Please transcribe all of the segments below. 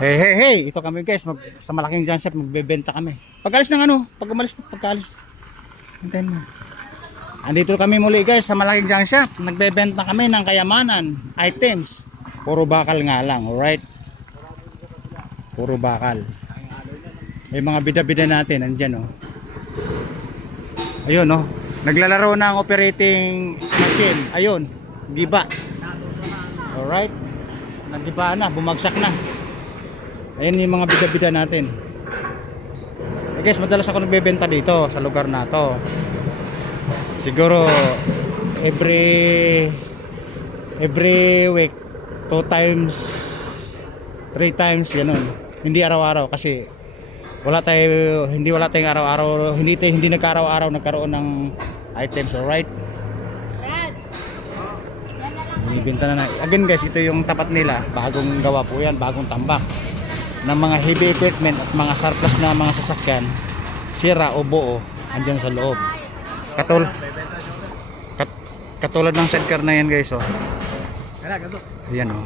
Hey, hey, hey! Ito kami guys, sa malaking junk shop, magbebenta kami. Pag-alis ng ano, pagkaalis. Antayin mo. Andito kami muli guys, sa malaking junk shop. Nagbebenta kami ng kayamanan, items. Puro bakal nga lang, alright? Puro bakal. May mga bida-bida natin, andyan oh. Ayun oh, naglalaro ng operating machine. Ayun, giba. Alright? Nagiba na, bumagsak na. Ayan yung mga bida-bida natin. Guys, madalas ako nagbebenta dito sa lugar na to. Siguro every week 2 times 3 times ganun. Hindi araw-araw kasi hindi tayong araw-araw, hindi nagka-araw-araw nagkaroon ng items, alright? Ibenta na. Again guys, ito yung tapat nila, bagong gawa po yan, bagong tambak ng mga heavy equipment at mga surplus na mga sasakyan, sira o buo, andyan sa loob. Katulad ng sidecar na yan guys oh. Ayan oh.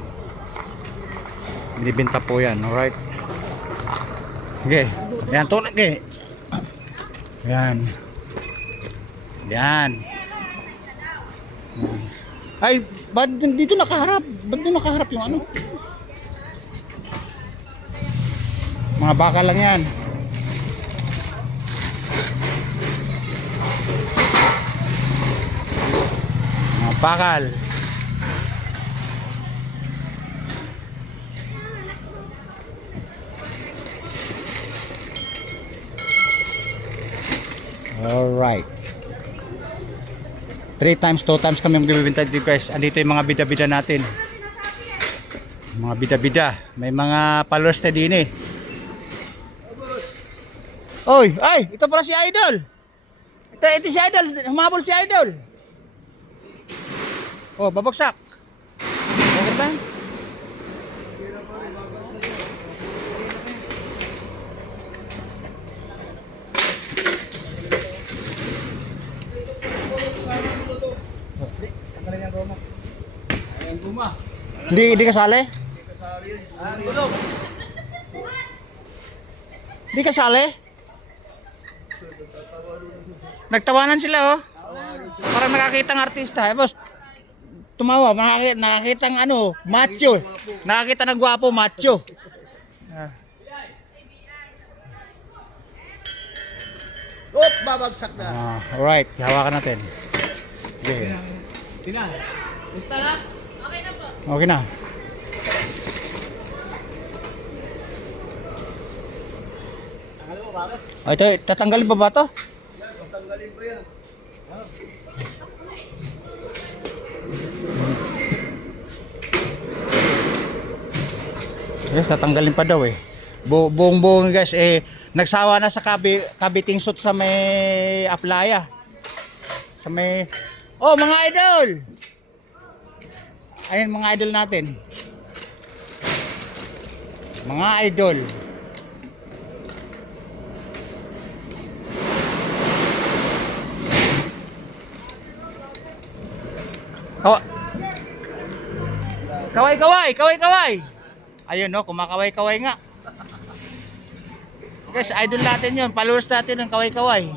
Binibenta po yan, alright. Okay, yan tulad eh. Yan. Yan. Ay, ba't dito nakaharap? Ba't dito nakaharap yung ano? Mga bakal lang yan. Mga bakal. Alright. 3 times, 2 times kami magbibenta dito guys. Andito yung mga bida-bida natin. Mga bida-bida. May mga followers na din eh. Oy, ay, ito pala si Idol. Ito si Idol, humabol si Idol. Oh, babagsak. Okay ba? Hindi kasali? Hindi kasali? Nagtawanan sila oh. Parang nakakita ng artista. Boss, tumawa, nakakita ng ano, macho. Nakakita ng gwapo, macho. Oop, babagsak na. Alright, hawakan natin. Okay. Tina, gusto na? Okay na. Oh, ito, tatanggalin pa ba ito? Tatanggalin pa yan. Yes, tatanggalin pa daw eh. Buong guys eh, nagsawa na sa kabiting suit sa may aplaya. Sa may oh, mga idol. Ayun mga idol natin. Mga idol. Oh. Kaway. Ayun no, kumakaway-kaway nga. Guys, idol natin 'yon, followers natin ng kaway-kaway.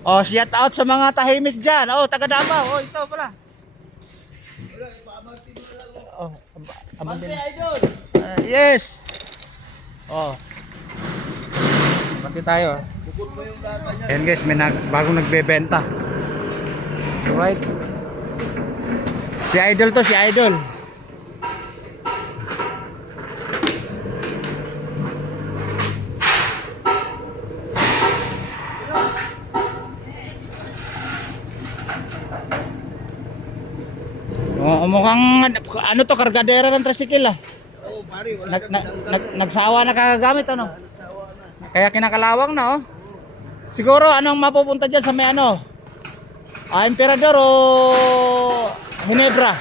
Oh, shout out sa mga tahimik dyan. Oh, taga Davao. Oh, ito pala. Oh, Idol. yes. Oh. Pati tayo. Bukod mo yung data niya. Ayan guys, may bagong nagbebenta. Alright. Si Idol to, si Idol. Oh, mukhang ano to, kargadera ng tricycle ah. Oo, pare, wala kang Nagsawa na kagagamit ano. Kaya kinakalawang na oh. Siguro anong mapupunta diyan sa may ano? Emperador o Hinebra?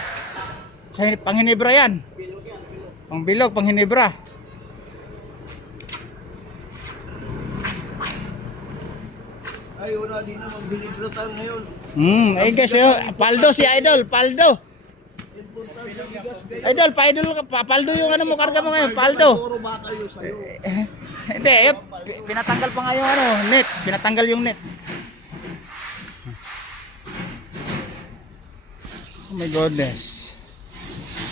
Pang Hinebra yan. Pang bilog, pang Hinebra. Ay, wala din naman binibratan ngayon. Ay guys, paldo si Idol, paldo. Idol, pa-idol ka. Paldo yung ano mo, karga mo ngayon. Paldo. Puro ba kayo sa'yo? Hindi, pinatanggal pa nga yung ano, net. Pinatanggal yung net. Oh my goodness.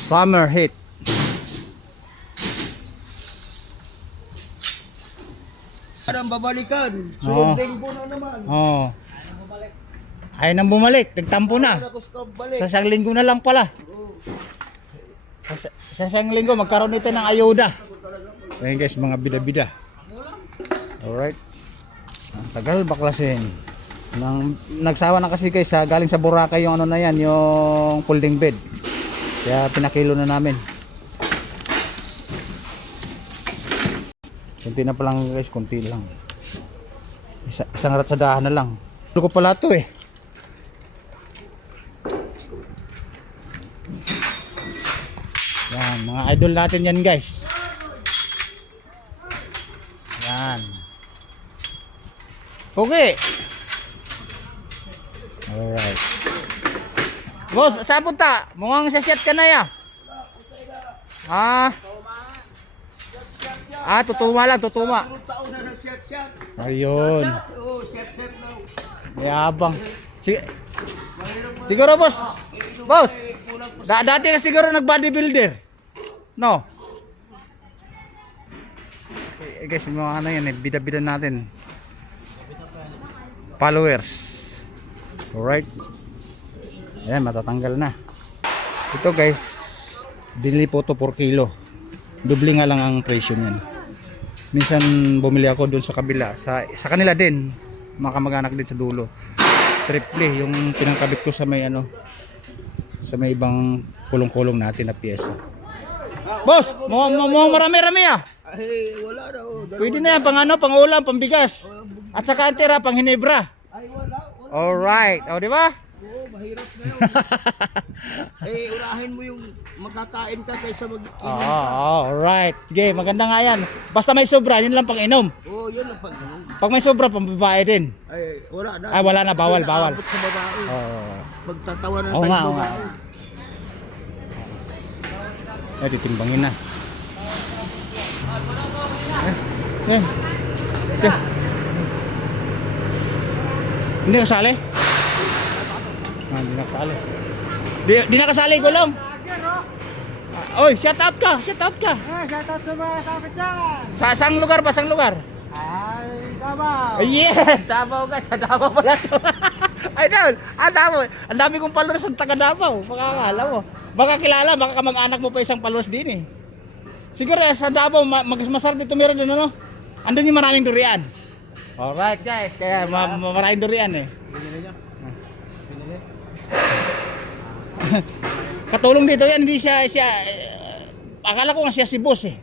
Summer heat. Parang babalikan. Oo. Sunday po na naman. Oh. Ayaw nang bumalik. Nagtampo na. Tapos ka balik. Sa isang linggo na lang pala. Sa isang linggo, magkaroon ito ng ayuda. Ayan guys, mga bida-bida. Alright. Ang tagal baklasin. Nagsawa na kasi guys, galing sa Boracay yung ano na yan, yung folding bed. Kaya pinakilo na namin. Kunti na pa lang guys, kunti lang. Isang ratsadahan na lang. Ano ko pala ito eh. Yan, mga idol natin yan guys. Yan. Okay. Alright. Boss, saan punta? Mukhang sasyat ka na ya. Tutuma lang, tutuma. 3 taon na shot. Ayun. Oo, shot daw. Yabang. Siguro boss. Boss. Dati ka siguro nag-bodybuilder. No. Guys, mga ano yan, bida-bida natin. Followers. Alright. Ayan, matatanggal na. Ito guys, binili po ito 4 kilo. Doble nga lang ang presyo niyan. Minsan bumili ako doon sa kabila. Sa kanila din. Mga kamag-anak din sa dulo. Triple yung pinangkabit ko sa may ano, sa may ibang kulong-kulong natin na piyesa. Boss, mo marami-rami ah. Ay, wala na. Pwede na yan, pang ano, pang ulam, pang bigas. At saka antira, pang hinebra. Ay, wala. Alright, o di ba? Oo, mahirap na yun. Urahin mo yung makakain ka kaysa mag... Alright. Sige, maganda nga yan. Basta may sobra, yun lang pang inom. Oo, yun ang pag... Pag may sobra, pang babae din. Ay, wala na. Ay, wala na, bawal. Abot sa babae. Magtatawa na Oo tayo nga, sa oo nga. babae. Ay, titimbangin na. Yan. Okay. Hindi kasali? Hindi nakasali. Di nakasali, gulong. Oy, shout out ka. Shout out sa mga sakit dyan. Sa saang lugar ba? Saang lugar? Ay, Davao. Yes! Davao ka. Sa Davao pala to. Idol, Davao. Ang dami kong followers sa taga Davao. Makakala mo. Baka kilala, baka kamag-anak mo pa isang followers din eh. Siguro sa Davao, masarap dito meron din ano? Andun yung maraming durian. Alright guys, kaya maraming durian eh. Katulong dito yan, hindi siya akala ko nga siya si boss eh.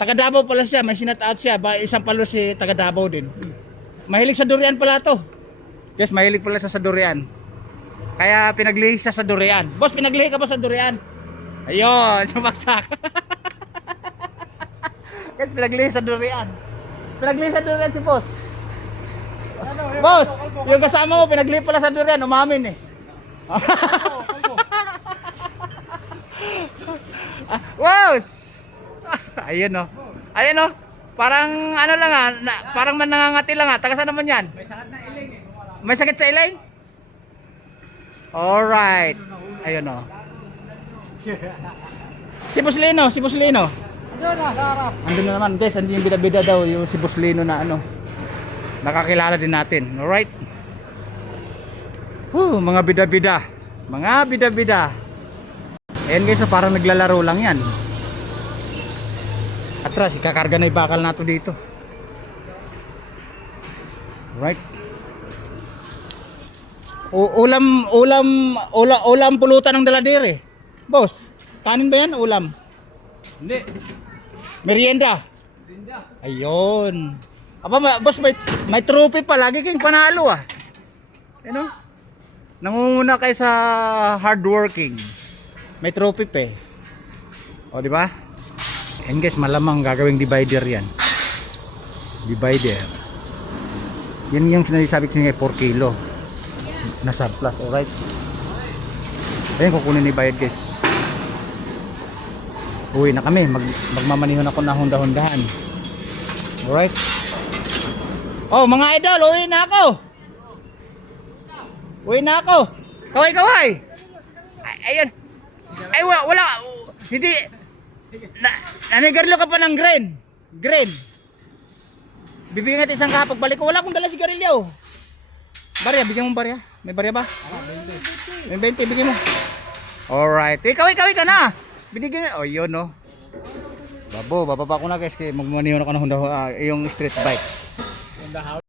Taga Davao pala siya, may sinat out siya, isang palo si taga Davao din. Mahilig sa durian pala to. Yes, mahilig pala siya sa durian. Kaya pinaglihi siya sa durian. Boss, pinaglihi ka ba sa durian? Ayun, sumaksak. Guys, pinaglihi sa durian. Pinaglihi sa durian si boss. Boss, yung kasama mo pinaglihi pala sa durian, umamin eh. Boss! Ayun oh. Ayun oh. Parang ano lang ah, parang manangangati lang ah. Taga saan naman yan? May sakit na iling eh. May sakit sa iling? Alright. Ayun oh. Si Buslino. Andun na, sa harap. Andun na naman guys, andun yung bida-bida daw yung si Buslino na ano. Nakakilala din natin. Alright. Mga bida-bida. Mga bida-bida. Ayan guys, so parang naglalaro lang yan. Atras, ikakarga na yung bakal nato dito. Right. Ulam pulutan ng daladere. Boss, kanin ba yan? Ulam? Hindi. Merienda? Ayun. Aba, boss, may trophy pa. Lagi kayong panalo ah. Ano? Nangunguna kayo sa hardworking. May trophy pa eh. O, di ba? And guys, malamang gagawing divider yan. Divider. Yan yung sinasabi ko nga 4 kilo. Na surplus, alright? Ayun, kukunin ni bayad guys. Uwi na kami, magmamanihon ako na honda-hondahan. Alright. Oh mga idol, uwi na ako. Uwi na ako. Kaway. Ayun. Ay wala. Hindi. Nanigarlo ka pa ng green. Bibigyan natin isang kapag balik ko. Wala akong dala sigarilyo. Barya, bigyan mo barya. May barya ba? May 20, bigyan mo. Alright. Kaway ka na. Binigyan na. Oh, yun no. Bababa ko na guys. Kaya magmaniwan ako ng Honda, yung street bike.